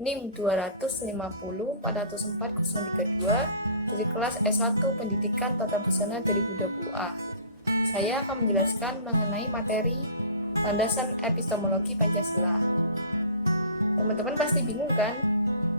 NIM 250404032 dari kelas S1 Pendidikan Tata Busana 2020A. Saya akan menjelaskan mengenai materi landasan epistemologi Pancasila. Teman-teman pasti bingung kan?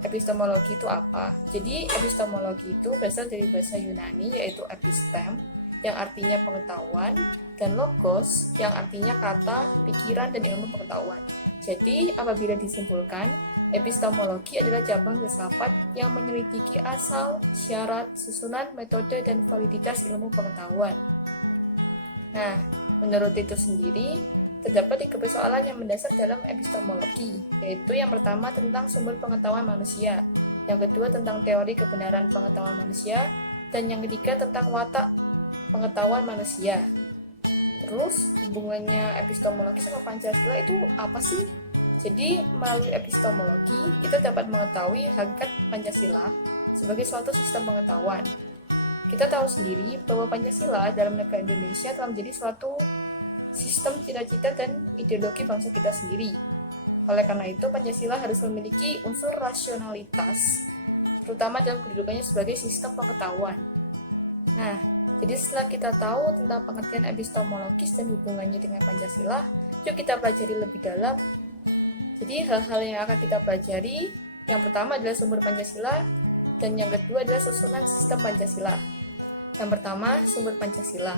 Epistemologi itu apa? Jadi epistemologi itu berasal dari bahasa Yunani yaitu epistem yang artinya pengetahuan dan logos yang artinya kata, pikiran, dan ilmu pengetahuan. Jadi apabila disimpulkan, epistemologi adalah cabang filsafat yang menyelidiki asal, syarat, susunan, metode, dan validitas ilmu pengetahuan. Nah, menurut itu sendiri, terdapat 3 persoalan yang mendasar dalam epistemologi, yaitu yang pertama tentang sumber pengetahuan manusia, yang kedua tentang teori kebenaran pengetahuan manusia, dan yang ketiga tentang watak pengetahuan manusia. Terus, hubungannya epistemologi sama Pancasila itu apa sih? Jadi, melalui epistemologi, kita dapat mengetahui hakikat Pancasila sebagai suatu sistem pengetahuan. Kita tahu sendiri bahwa Pancasila dalam negara Indonesia telah menjadi suatu sistem cita-cita dan ideologi bangsa kita sendiri. Oleh karena itu, Pancasila harus memiliki unsur rasionalitas, terutama dalam kedudukannya sebagai sistem pengetahuan. Nah, jadi setelah kita tahu tentang pengertian epistemologis dan hubungannya dengan Pancasila, yuk kita pelajari lebih dalam. Jadi hal-hal yang akan kita pelajari, yang pertama adalah sumber Pancasila, dan yang kedua adalah susunan sistem Pancasila. Yang pertama, sumber Pancasila.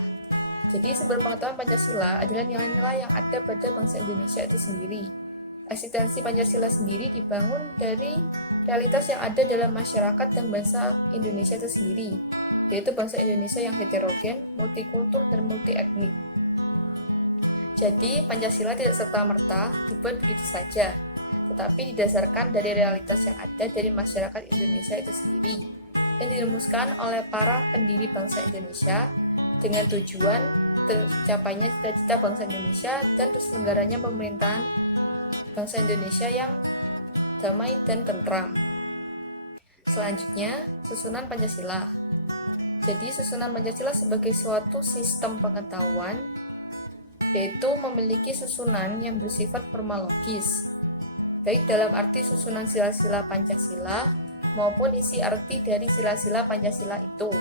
Jadi sumber pengetahuan Pancasila adalah nilai-nilai yang ada pada bangsa Indonesia itu sendiri. Eksistensi Pancasila sendiri dibangun dari realitas yang ada dalam masyarakat dan bangsa Indonesia itu sendiri, yaitu bangsa Indonesia yang heterogen, multikultur, dan multi-etnik. Jadi Pancasila tidak serta-merta dibuat begitu saja, tetapi didasarkan dari realitas yang ada dari masyarakat Indonesia itu sendiri, yang dirumuskan oleh para pendiri bangsa Indonesia dengan tujuan tercapainya cita-cita bangsa Indonesia dan terselenggaranya pemerintahan bangsa Indonesia yang damai dan tentram. Selanjutnya, susunan Pancasila. Jadi, susunan Pancasila sebagai suatu sistem pengetahuan yaitu memiliki susunan yang bersifat formalogis, baik dalam arti susunan sila-sila Pancasila maupun isi arti dari sila-sila Pancasila itu.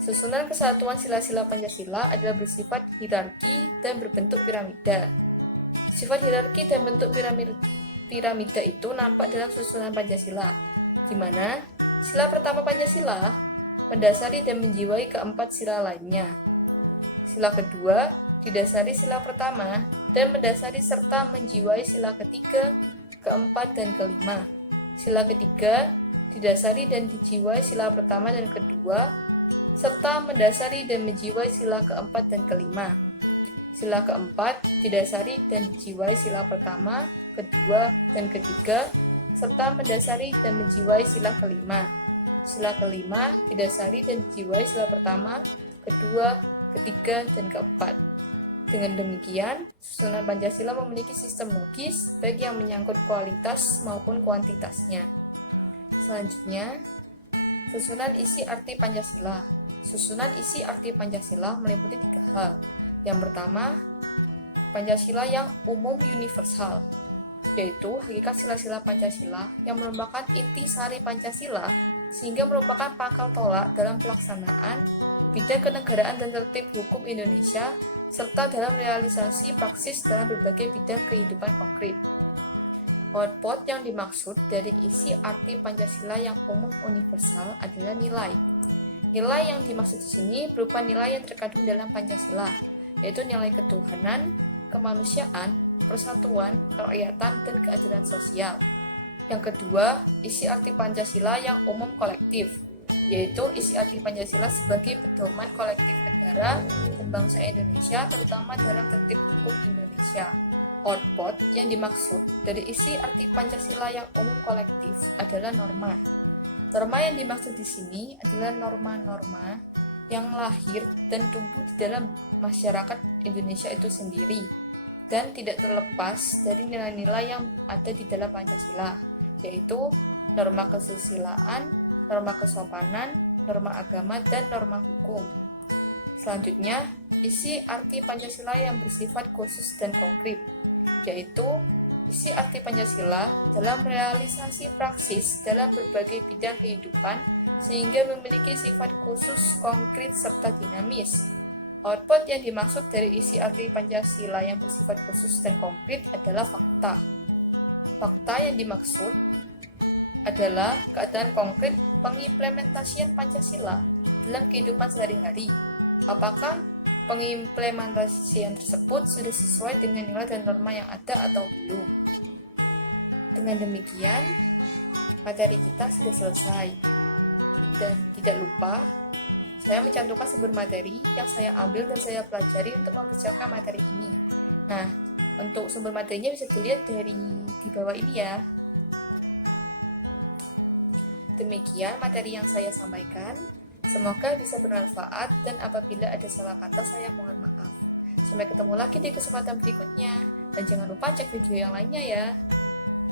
Susunan kesatuan sila-sila Pancasila adalah bersifat hierarki dan berbentuk piramida. Sifat hierarki dan bentuk piramida itu nampak dalam susunan Pancasila, di mana sila pertama Pancasila mendasari dan menjiwai keempat sila lainnya. Sila kedua didasari sila pertama dan mendasari serta menjiwai sila ketiga, keempat, dan kelima. Sila ketiga didasari dan dijiwai sila pertama dan kedua, serta mendasari dan menjiwai sila keempat dan kelima. Sila keempat didasari dan dijiwai sila pertama, kedua, dan ketiga, serta mendasari dan menjiwai sila kelima. Sila kelima didasari dan dijiwai sila pertama, kedua, ketiga, dan keempat. Dengan demikian, susunan Pancasila memiliki sistem logis baik yang menyangkut kualitas maupun kuantitasnya. Selanjutnya, susunan isi arti Pancasila. Susunan isi arti Pancasila meliputi 3 hal. Yang pertama, Pancasila yang umum universal, yaitu hakikat sila-sila Pancasila yang merupakan inti sari Pancasila sehingga merupakan pangkal tolak dalam pelaksanaan bidang kenegaraan dan tertib hukum Indonesia serta dalam realisasi praksis dalam berbagai bidang kehidupan konkret. Output yang dimaksud dari isi arti Pancasila yang umum universal adalah nilai. Nilai yang dimaksud di sini berupa nilai yang terkandung dalam Pancasila, yaitu nilai ketuhanan, kemanusiaan, persatuan, kerakyatan, dan keadilan sosial. Yang kedua, isi arti Pancasila yang umum kolektif, yaitu isi arti Pancasila sebagai pedoman kolektif negara dan bangsa Indonesia, terutama dalam tertib hukum Indonesia. Output yang dimaksud dari isi arti Pancasila yang umum kolektif adalah norma. Norma yang dimaksud di sini adalah norma-norma yang lahir dan tumbuh di dalam masyarakat Indonesia itu sendiri dan tidak terlepas dari nilai-nilai yang ada di dalam Pancasila, yaitu norma kesusilaan, norma kesopanan, norma agama, dan norma hukum. Selanjutnya, isi arti Pancasila yang bersifat khusus dan konkret, yaitu Isi arti Pancasila dalam realisasi praksis dalam berbagai bidang kehidupan sehingga memiliki sifat khusus, konkret, serta dinamis. Output yang dimaksud dari isi arti Pancasila yang bersifat khusus dan konkret adalah fakta. Fakta yang dimaksud adalah keadaan konkret pengimplementasian Pancasila dalam kehidupan sehari-hari. Apakah pengimplementasian tersebut sudah sesuai dengan nilai dan norma yang ada atau belum? Dengan demikian, materi kita sudah selesai. Dan tidak lupa, saya mencantumkan sumber materi yang saya ambil dan saya pelajari untuk mempersiapkan materi ini. Nah, untuk sumber materinya bisa dilihat dari di bawah ini ya. Demikian materi yang saya sampaikan. Semoga bisa bermanfaat dan apabila ada salah kata saya mohon maaf. Sampai ketemu lagi di kesempatan berikutnya. Dan jangan lupa cek video yang lainnya ya.